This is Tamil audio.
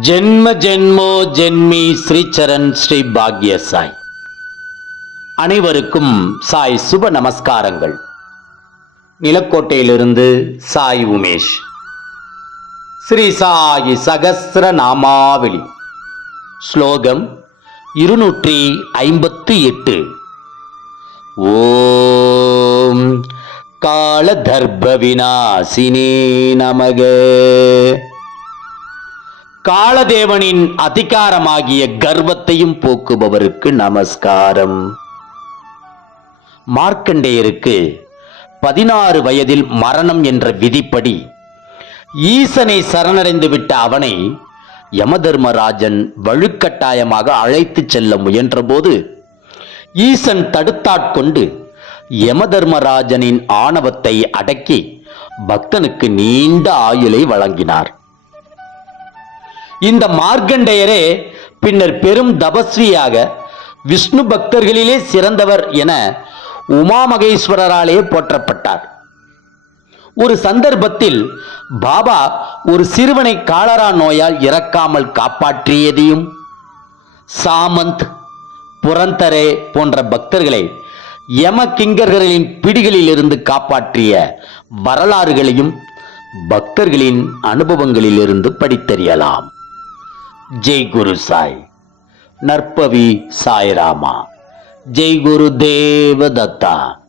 ஜென்ம ஜென்மோ ஜென்மி ஸ்ரீச்சரண் ஸ்ரீ பாக்ய சாய் அனைவருக்கும் சாய் சுப நமஸ்காரங்கள். நிலக்கோட்டையிலிருந்து சாய் உமேஷ். ஸ்ரீ சாயி சகஸ்ர நாமாவளி. ஸ்லோகம் இருநூற்றி ஐம்பத்தி எட்டு. ஓம் காலதர்ப விநாசினே நமக. காலதேவனின் அதிகாரமாகிய கர்வத்தையும் போக்குபவருக்கு நமஸ்காரம். மார்க்கண்டேயருக்கு பதினாறு வயதில் மரணம் என்ற விதிப்படி ஈசனை சரணடைந்து விட்ட அவனை யமதர்மராஜன் வழுக்கட்டாயமாக அழைத்துச் செல்ல முயன்றபோது ஈசன் தடுத்தாட்கொண்டு யமதர்மராஜனின் ஆணவத்தை அடக்கி பக்தனுக்கு நீண்ட ஆயுளை வழங்கினார். இந்த மார்க்கண்டேயரே பின்னர் பெரும் தபஸ்வியாக விஷ்ணு பக்தர்களிலே சிறந்தவர் என உமாமகேஸ்வரராலே போற்றப்பட்டார். ஒரு சந்தர்ப்பத்தில் பாபா ஒரு சிறுவனை காலரா நோயால் இறக்காமல் காப்பாற்றியதையும் சாமந்த் புரந்தரே போன்ற பக்தர்களை யம கிங்கர்களின் பிடிகளில் இருந்து காப்பாற்றிய வரலாறுகளையும் பக்தர்களின் அனுபவங்களிலிருந்து படித்தறியலாம். ஜெய் குரு சாய். நற்பவி சாய்ராமா. ஜெய் குரு தேவதத்தா.